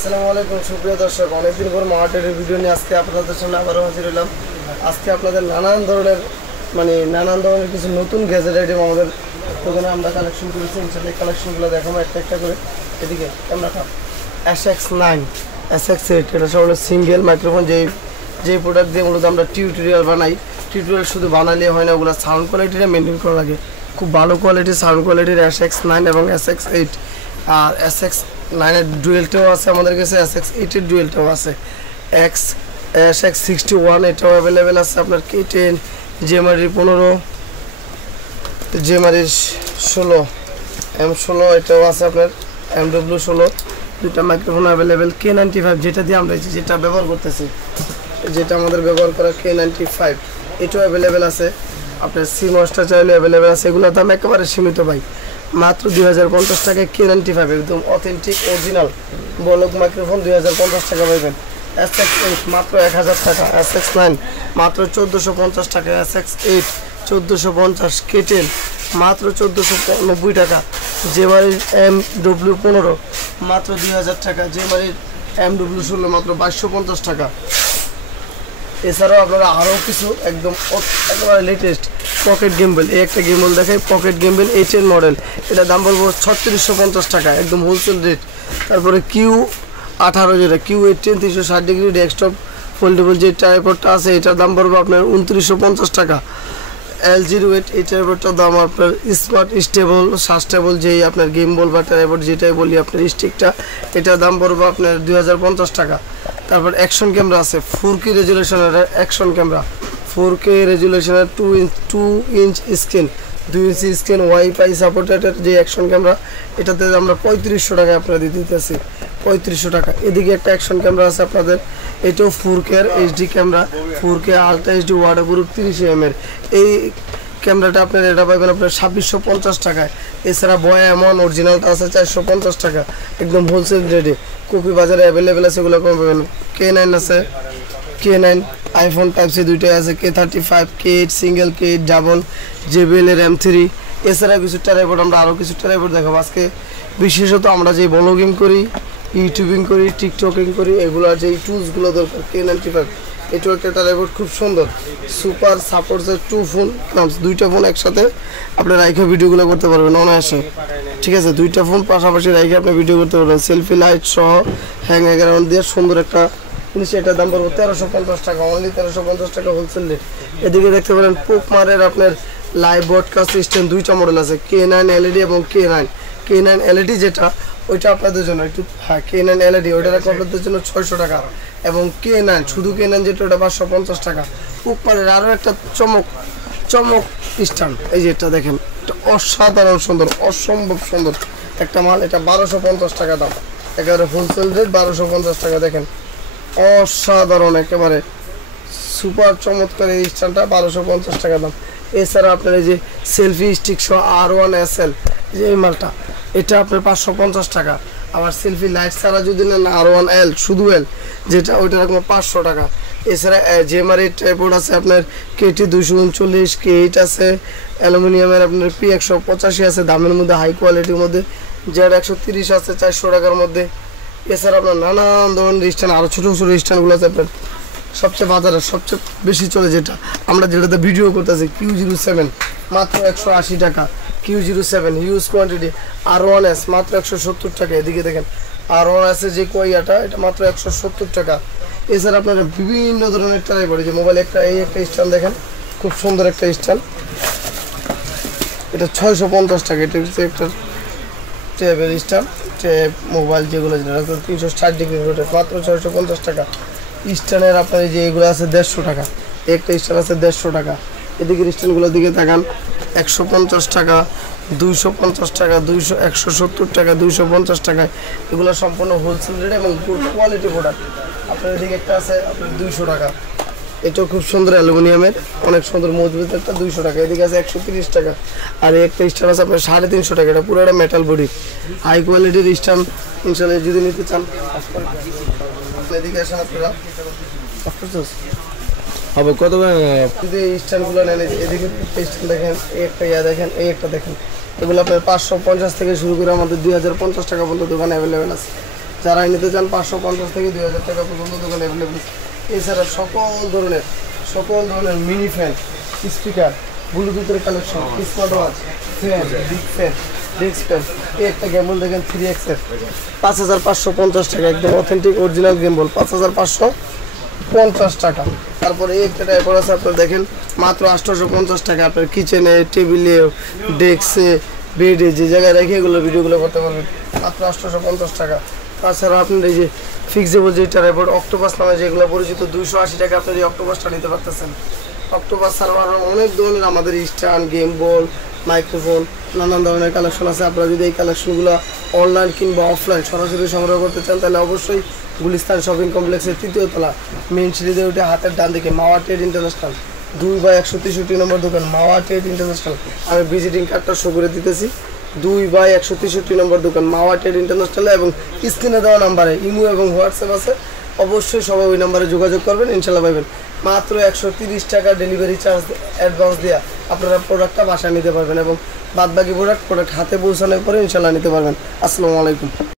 আসসালামু আলাইকুম সুপ্রিয় দর্শক, অনেকদিন পর মার্কেটের ভিডিও নিয়ে আজকে আপনাদের সামনে আবারও হাজির হলাম। আজকে আপনাদের নানান ধরনের কিছু নতুন গ্যাজেট আইটেম আমাদের দোকানে আমরা কালেকশন করেছি। ইনশাআল্লাহ এই কালেকশনগুলো দেখাবো একটা একটা করে। এদিকে ক্যামেরাটা SX9 SX8, এটা সব হলো সিঙ্গেল মাইক্রোফোন। যেই প্রোডাক্ট দিয়ে মূলত আমরা টিউটোরিয়াল বানাই। টিউটোরিয়াল শুধু বানালে হয় না, ওগুলো সাউন্ড কোয়ালিটিটা মেনটেন করা লাগে। খুব ভালো কোয়ালিটির সাউন্ড কোয়ালিটির SX9 এবং SX8। আর SX9 এর ডুয়েলটাও আছে আমাদের কাছে, SX8 এর ডুয়েলটাও আছে। SX61 এটাও অ্যাভেলেবেল আছে আপনার। K10, জেমারি 15, জেমারি 16, M16 এটাও আছে আপনার, MW16। দুটা মাইক্রোফোন অ্যাভেলেবেল। K95 যেটা দিয়ে আমরা যেটা ব্যবহার করতেছি, যেটা আমাদের ব্যবহার করা K95, এটাও অ্যাভেলেবেল আছে আপনার। সিমসটা চাইলে অ্যাভেলেবেল আছে। এগুলোর দাম একেবারে সীমিত ভাই, মাত্র 2050 টাকায় K95 একদম অথেন্টিক অরিজিনাল বলক মাইক্রোফোন 2050 টাকা পাবেন। SX8 মাত্র 1000 টাকা, SX9 মাত্র 1450 টাকা, SX8 1450, K10 মাত্র 1490 টাকা, জেমারির MW15 মাত্র 2000 টাকা, জেমারির MW16 মাত্র 2250 টাকা। এছাড়াও আপনারা আরও কিছু একদম একেবারে লেটেস্ট পকেট গেম্বেল, এই একটা গেম্বেল দেখাই, পকেট গেম্বেল 8 মডেল। এটার দাম বলবো 3650 টাকা, একদম হোলসেল রেট। তারপরে Q18 যেটা Q18 360 ডিগ্রি ডেস্কটপ ফোল্ডেবল যে ট্রাইপডটা আছে, এটার দাম পড়বে আপনার 2950 টাকা। L08 এই ট্রাইপডটার দাম আপনার স্মার্ট স্টেবল সাস্টেবল, যেই আপনার গেম বল বা ট্রাইপড যেটাই বলি আপনার স্টিকটা, এটার দাম পড়বে আপনার 2050 টাকা। তারপর অ্যাকশন ক্যামেরা আছে 4K রেজুলেশনের অ্যাকশন ক্যামেরা, 4K রেজুলেশনের 2 inch screen, 2 inch screen, wifi supported যে অ্যাকশন ক্যামেরা, এটাতে আমরা 3500 টাকায় আপনারা দিতেছি, 3500 টাকা। এদিকে একটা অ্যাকশন ক্যামেরা আছে আপনাদের, এটাও 4K এর HD camera, 4K ultra HD waterproof 30mm এর। এই ক্যামেরাটা আপনার এটা পাবেন আপনার 2650 টাকায়। এছাড়া বয় এমন অরিজিনালটা আছে 450 টাকা, একদম হোলসেল রেটে। কপি বাজারে অ্যাভেলেবেল আছে, এগুলো কম পাবেন। K9 আছে, K9 আইফোন টাইপ সি দুইটাই আছে, K35, K8 single, K8 double, JBL এর M3। এছাড়া কিছু ট্রাইপড, আমরা আরও কিছু ট্রাইপড দেখাবো আজকে। বিশেষত আমরা যে ব্লগিং করি, ইউটিউবিং করি, টিকটকিং করি, এগুলোর যে টুলসগুলো দরকার, K95 এটাও একটা ট্রাইপড খুব সুন্দর। সুপার সাপোর্টসের 2 ফোন, দুইটা ফোন একসাথে আপনি রাইখে ভিডিওগুলো করতে পারবেন অনায়াসে। ঠিক আছে, দুইটা ফোন পাশাপাশি রাইখে আপনি ভিডিও করতে পারবেন, সেলফি লাইট সহ হ্যাং ব্যাকগ্রাউন্ড দিয়ে সুন্দর একটা জিনিস। এটার দাম পড়বে 1350 টাকা, অনলি 1350 টাকা হোলসেল রেট। এদিকে দেখতে পারেন পোকমারের আপনার লাইভ ব্রডকাস্ট সিস্টেম দুইটা মডেল আছে, K9 LED এবং K9 LED যেটা ওইটা আপনাদের জন্য একটু, হ্যাঁ K9 LED ওইটা আপনাদের জন্য 600 টাকা, এবং K9 শুধু K9 যেটা ওটা 550 টাকা। পোকমারের আরও একটা চমক স্ট্যান্ড, এই যে এটা দেখেন, এটা অসাধারণ সুন্দর, অসম্ভব সুন্দর একটা মাল। এটা 1250 টাকা দাম, একেবারে হোলসেল রেট 1250 টাকা। দেখেন অসাধারণ, একেবারে সুপার চমৎকার এই স্ট্যান্ডটা 1250 টাকা দাম। এছাড়া আপনার এই যে সেলফি স্টিক সহ R1 SL যে এই মালটা, এটা আপনার 550 টাকা। আবার সেলফি লাইট ছাড়া যদি নেন R1 L শুধু L যেটা, ওইটা রাখবো 500 টাকা। এছাড়া জেমারি ট্রাইপড আছে আপনার KT 239, K8 আছে অ্যালুমিনিয়ামের, আপনার P185 আছে দামের মধ্যে, হাই কোয়ালিটির মধ্যে। Z130 আছে 400 টাকার মধ্যে। এছাড়া আপনার নানান ধরনের স্ট্যান্ড, আরও ছোটো ছোটো স্ট্যান্ডগুলো আছে আপনার। সবচেয়ে বাজারে সবচেয়ে বেশি চলে যেটা আমরা যেটাতে ভিডিও করতেছি, Q07 মাত্র 180 টাকা, Q07 হিউজ কোয়ান্টিটি। R1S মাত্র 170 টাকা। এদিকে দেখেন R1S যে কোয়াইয়াটা, এটা মাত্র 170 টাকা। এছাড়া আপনারা বিভিন্ন ধরনের ট্রাইপড, যে মোবাইল এই একটা স্ট্যান্ড দেখেন, খুব সুন্দর একটা স্ট্যান্ড, এটা 650 টাকা। এটা হচ্ছে একটা ট্যাবের স্ট্যান্ড, ট্যাব মোবাইল যেগুলো 360 ডিগ্রি রোটেট, মাত্র 650 টাকা। স্ট্যান্ডের আপনার যে এগুলো আছে 150 টাকা, একটা স্ট্যান্ড আছে 150 টাকা। এদিকে স্ট্যান্ডগুলোর দিকে তাকান, 150 টাকা, 250 টাকা, 170 টাকা, 250 টাকায়। এগুলো সম্পূর্ণ হোলসেল রেট এবং গুড কোয়ালিটি প্রোডাক্ট। আপনার এদিকে একটা আছে আপনার 200 টাকা, এটাও খুব সুন্দর অ্যালুমিনিয়ামের, অনেক সুন্দর মজবুত একটা, 200 টাকা। এদিকে আছে 130 টাকা। আর একটা স্ট্যান্ড আছে আপনার 350 টাকা, এটা পুরো একটা মেটাল বডি, হাই কোয়ালিটির স্ট্যান্ড। ইনশাল্লাহ যদি নিতে চান এদিকে আসেন আপনারা, হবে কত যদি এই স্ট্যান্ডগুলো নেন। এদিকে স্ট্যান্ড দেখেন, এই একটা দেখেন, এই একটা দেখেন, এগুলো আপনার 550 থেকে শুরু করে আমাদের 2050 টাকা পর্যন্ত দোকানে অ্যাভেলেবেল আছে। যারা নিতে চান 550 থেকে 2000 টাকা পর্যন্ত দোকানে অ্যাভেলেবল। এছাড়া সকল ধরনের মিনি ফ্যান, স্পিকার, ব্লুটুথের collection, smart watch, fan, big fan, desk fan. এই একটা গেমবল দেখেন 3X এর 5550 টাকা, একদম অথেন্টিক অরিজিনাল গেমবল 5550 টাকা। তারপরে এই একটা টাইপের আছে আপনার দেখেন মাত্র 850 টাকা। আপনার কিচেনে, টেবিলে, ডেস্কে, বেডে যে জায়গায় রেখে এগুলো ভিডিওগুলো করতে পারবেন মাত্র 850 টাকা। তাছাড়া আপনার এই যে ফিক্সেবল যে টাইপের অক্টোপাস নামে যেগুলো পরিচিত 280 টাকা আপনার এই অক্টোপাসটা নিতে পারতেছেন। অক্টোপাস সার্ভার অনেক ধরনের আমাদের স্ট্যান্ড, গেম বল, মাইক্রোফোন, নানান ধরনের কালেকশন আছে। আপনারা যদি এই কালেকশনগুলো অনলাইন কিংবা অফলাইন সরাসরি সংগ্রহ করতে চান তাহলে অবশ্যই গুলিস্তান শপিং কমপ্লেক্সের 3য় তলা মেইন সিঁড়িতে উঠে হাতের ডান দিকে মাওয়া ট্রেড ইন্টারন্যাশনাল 2/163 নম্বর দোকান মাওয়া ট্রেড ইন্টারন্যাশনাল। আমি ভিজিটিং কার্ডটা শো করে দিতেছি। 2/163 নম্বর দোকান মাওয়া ট্রেড ইন্টারন্যাশনাল এবং স্ক্রিনে দেওয়া নাম্বারে ইমো এবং হোয়াটসঅ্যাপ আছে, অবশ্যই সবাই ওই নাম্বারে যোগাযোগ করবেন, ইনশাল্লাহ পাবেন। মাত্র 130 টাকা ডেলিভারি চার্জ অ্যাডভান্স দেওয়া আপনারা প্রোডাক্টটা বাসায় নিতে পারবেন এবং বাদবাকি প্রোডাক্ট হাতে পৌঁছানোর পরে ইনশাল্লাহ নিতে পারবেন। আসসালামু আলাইকুম।